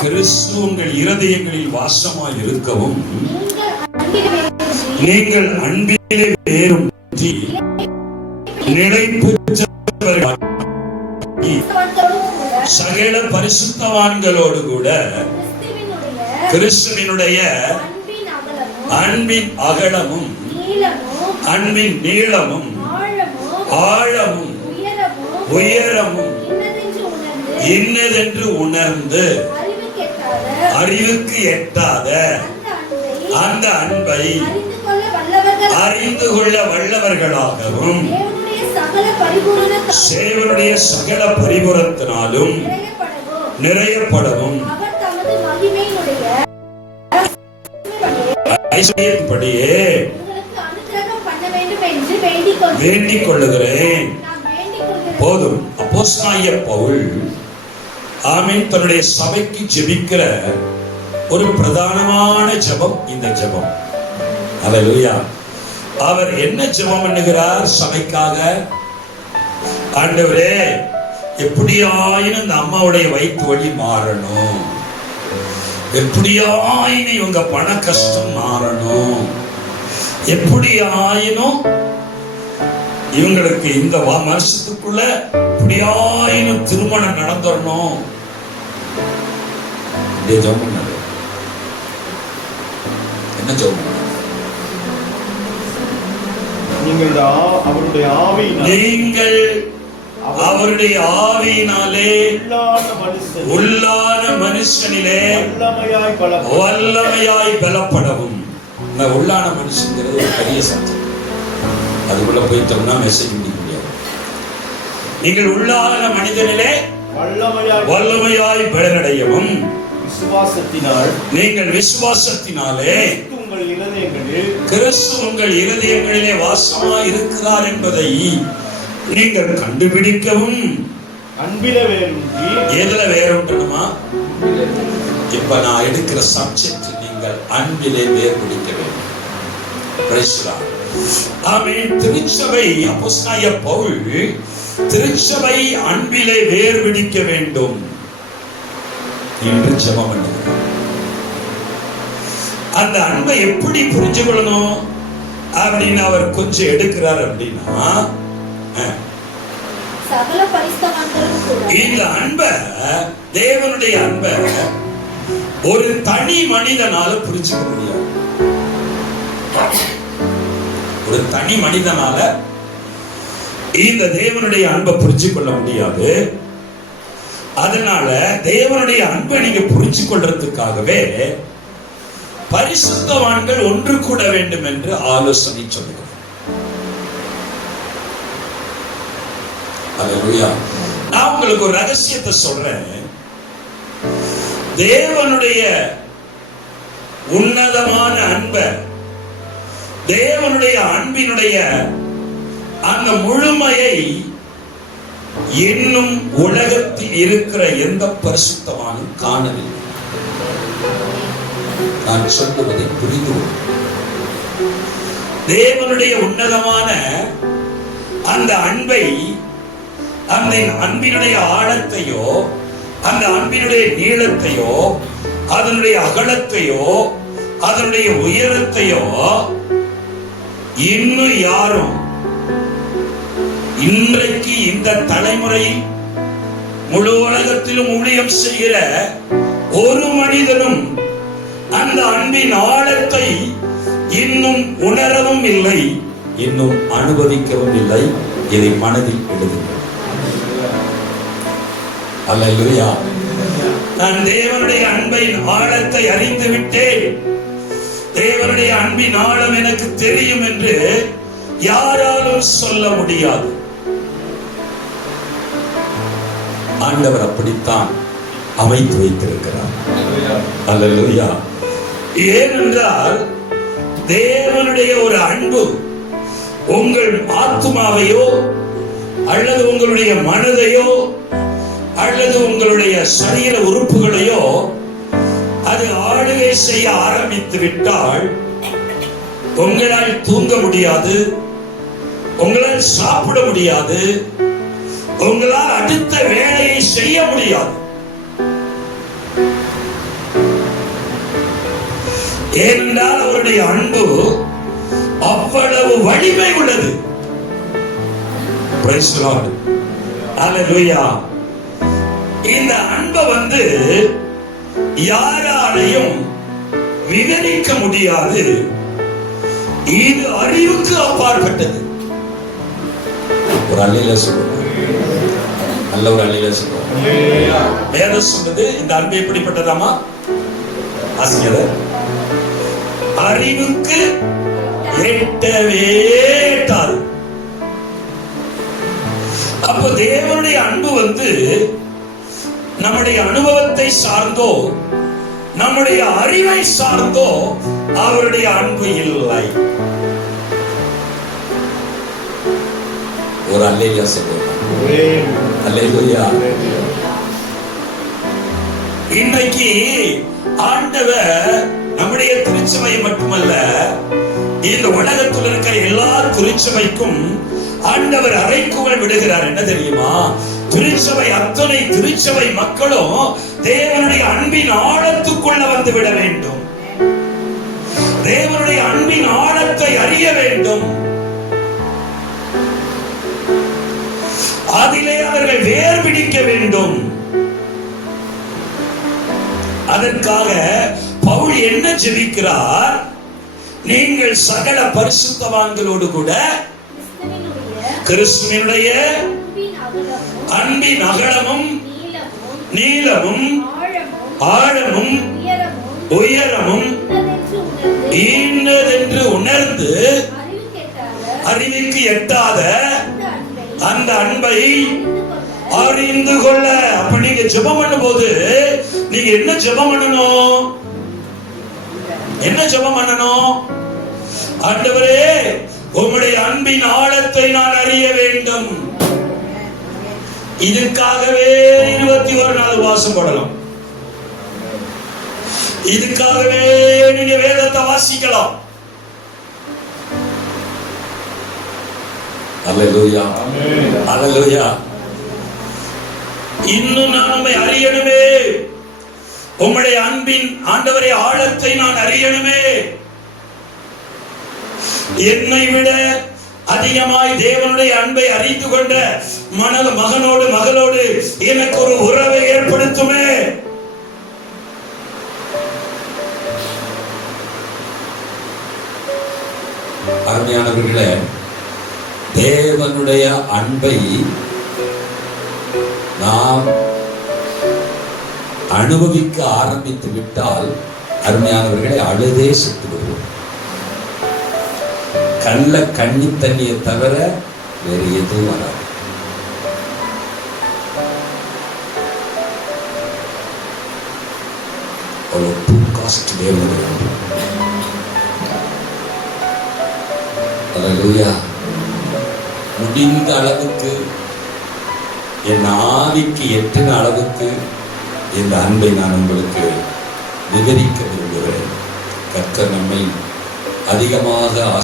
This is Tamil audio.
கிறிஸ்து உங்கள் இருதயங்களில் வாசமாய் இருக்கவும் நீங்கள் அன்பிலே வேரூன்றி நிலைபெற்றவர்களாய் சகல பரிசுத்தவான்களோடு கூட கிறிஸ்துவினுடைய அன்பின் அகலமும் அன்பின் நீளமும் ஆழமும் உயரமும் இன்னதென்று உணர்ந்து அறிவுக்கு எட்டாத அந்த அன்பை அறிந்து கொள்ள வல்லவர்களாகவும் தேவனுடைய சகல பரிபூரணத்தினாலும் நிறையப்படவும் ஐஸ்வர்யப்படியே வேண்டிக் கொள்ளுகிறேன். போதும். அப்போஸ்தலனாகிய பவுல் ஆமென் தன்னுடைய சபைக்கு ஜெபிக்கிற ஒரு பிரதானமான ஜெபம் இந்த ஜெபம். அல்லேலூயா. அவர் என்ன ஜெபம் பண்ணுகிறார் சபைக்காக? ஆண்டவரே, எப்படியாயினும் இந்த அம்மாவுடைய வயிற்று வலி மாறணும், எப்படியாயினும் இவங்க பண கஷ்டம் மாறணும், எப்படியாயினும் இவங்களுக்கு இந்த வருஷத்துக்குள்ள எப்படியாயினும் திருமணம் நடந்துடணும். என்ன ஜெபம்? நீங்கள் அவருடைய ஆவியினாலே உள்ளான மனுஷனிலே வல்லமையாய் பலப்படவும். உள்ளான மனுஷங்கிறது ஒரு பெரிய சப்ஜெக்ட். அதுக்குள்ள போயிட்டோம்னா மெசேஜ் முடிக்க முடியாது. நீங்கள் உள்ளான மனிதனிலே வல்லமையாய் பலனடையவும் நீங்கள் விசுவாசத்தினாலே கிறிஸ்து உங்கள் இருதயங்களிலே வாசமாய் இருக்கிறார் என்பதை நீங்கள் கண்டுபிடிக்கவும். அன்பிலே வேரூன்றி. எதுல வேரூன்றணுமா? இப்ப நான் எடுக்கிற சப்ஜெக்ட் நீங்கள் அன்பிலே வேர் பிடிக்க வேண்டும். Praise the Lord. ஆமென். திருச்சபை அப்போஸ்தலனாகிய பவுல் திருச்சபை அன்பிலே வேர் பிடிக்க வேண்டும் என்று ஜெபம் பண்ணுகிறார். அந்த அன்பை எப்படி புரிஞ்சு கொள்ளணும் அப்படின்னு அவர் கொஞ்சம் எடுக்கிறார். அப்படின்னா இந்த அன்பை, தேவனுடைய அன்பை ஒரு தனி மனிதனால புரிஞ்சுக்க முடியாது. ஒரு தனி மனிதனால இந்த தேவனுடைய அன்பை புரிஞ்சு கொள்ள முடியாது. அதனால தேவனுடைய அன்பை நீங்க புரிஞ்சு கொள்றதுக்காகவே பரிசுத்தவான்கள் ஒன்று கூட வேண்டும் என்று ஆலோசனை சொல்லுகிறார். அல்லேலூயா. நான் உங்களுக்கு ஒரு ரகசியத்தை சொல்றேன். தேவனுடைய உன்னதமான அன்பை, தேவனுடைய அன்பினுடைய அந்த முழுமையை இன்னும் உலகத்தில் இருக்கிற எந்த பரிசுத்தவானும் காணவில்லை. நான் சொல்லுவதை புரிந்து கொள். தேவனுடைய உன்னதமான அந்த அன்பை, அந்த அன்பினுடைய ஆழத்தையோ, அந்த அன்பினுடைய நீளத்தையோ, அதனுடைய அகலத்தையோ, அதனுடைய உயரத்தையோ இன்னும் யாரும் இன்றைக்கு இந்த தலைமுறையில் முழு உலகத்திலும் ஊழியம் செய்கிற ஒரு மனிதனும் அந்த அன்பின் ஆழத்தை இன்னும் உணரவும் இல்லை, இன்னும் அனுபவிக்கவும் இல்லை. இதை மனதில் எழுதுங்கள். அல்லேலூயா. நான் தேவனுடைய அன்பின் ஆழத்தை அறிந்து விட்டேன், தேவனுடைய அன்பின் ஆழம் எனக்கு தெரியும் என்று யாராலும் சொல்ல முடியாது. ஆண்டவர் அப்படித்தான் அமைத்து வைத்திருக்கிறார். அல்லேலூயா. ஏனென்றால் தேவனுடைய ஒரு அன்பு உங்கள் ஆத்துமாவையோ அல்லது உங்களுடைய மனதையோ அல்லது உங்களுடைய சரீர உறுப்புகளையோ அது ஆளுகை செய்ய ஆரம்பித்து விட்டால் உங்களால் தூங்க முடியாது, உங்களால் சாப்பிட முடியாது, உங்களால் அடுத்த வேலையை செய்ய முடியாது. ஏனென்றால் அவருடைய அன்பு அவ்வளவு வலிமை உள்ளது. Praise the Lord. Hallelujah. இந்த அன்பை யாராலையும் விவரிக்க முடியாது. இது அறிவுக்கு அப்பாற்பட்டது. ஒரு அல்லேலூயா சொல்லுங்க. நல்ல ஒரு அல்லேலூயா சொல்லுங்க. வேதம் சொல்றது இந்த அன்பு எப்படிப்பட்டதாமா? ஆசிரியர் அறிவுக்கு எட்டவே எட்டாது. அப்ப தேவனுடைய அன்பு நம்முடைய அனுபவத்தை சார்ந்தோ நம்முடைய அறிவை சார்ந்தோ அவருடைய அன்பு இல்லை. ஒரு அல்லேலூயா சொல்லுங்க. அல்லேலூயா. இன்றைக்கு ஆண்டவர் நம்முடைய திருச்சபை மட்டுமல்ல, இந்த உலகத்தில் இருக்கிற எல்லா திருச்சபைக்கும் ஆண்டவர் அறைகூவல் விடுகிறார். என்ன தெரியுமா? திருச்சபை அத்தனை திருச்சபை மக்களும் தேவனுடைய அன்பின் ஆழத்துக்குள்ள வந்து விட வேண்டும். தேவனுடைய அன்பின் ஆழத்தை அறிய வேண்டும். அதிலே அவர்கள் வேர் பிடிக்க வேண்டும். அதற்காக பவுல் என்ன ஜெபிக்கிறார்? நீங்கள் சகல பரிசுத்தவான்களோடு கூட கிறிஸ்துவினுடைய அன்பின் அகலமும் நீளமும் ஆழமும் உயரமும் இன்னதென்று உணர்ந்து அறிவுக்கு எட்டாத அந்த அன்பை அறிந்து கொள்ள. அப்ப நீங்க ஜெபம் பண்ணும் போது நீங்க என்ன ஜெபம் பண்ணணும்? என்ன ஜெபம் பண்ணணும்? ஆண்டவரே, உம்முடைய அன்பின் ஆழத்தை நான் அறிய வேண்டும். இதுக்காகவே 21 நாள் வாசம் போடலாம். இதுக்காகவே நீங்க வேதத்தை வாசிக்கலாம். அல்லேலூயா. அல்லேலூயா. இன்னும் நான் உம்மை அறியணுமே. உம்முடைய அன்பின் ஆண்டவரே ஆழத்தை நான் அறியணுமே. என்னை விட அதிகமாய் தேவனுடைய அன்பை அறிந்து கொண்ட மகனோடு மகளோடு எனக்கு ஒரு உறவை ஏற்படுத்துமே. அருமையானவர்களே, தேவனுடைய அன்பை நாம் அனுபவிக்க ஆரம்பித்து விட்டால் அருமையானவர்களை அழுதே செத்து விடுவோம். கண்ல கண்ணி தண்ணியை தவிர வேறு எதுவும் வராது. முடிந்த அளவுக்கு என் ஆவிக்கு எட்டின அளவுக்கு இந்த அன்பை நான் உங்களுக்கு விவரிக்க விரும்புகிறேன். கர்த்தர் நம்மை அதிகமாக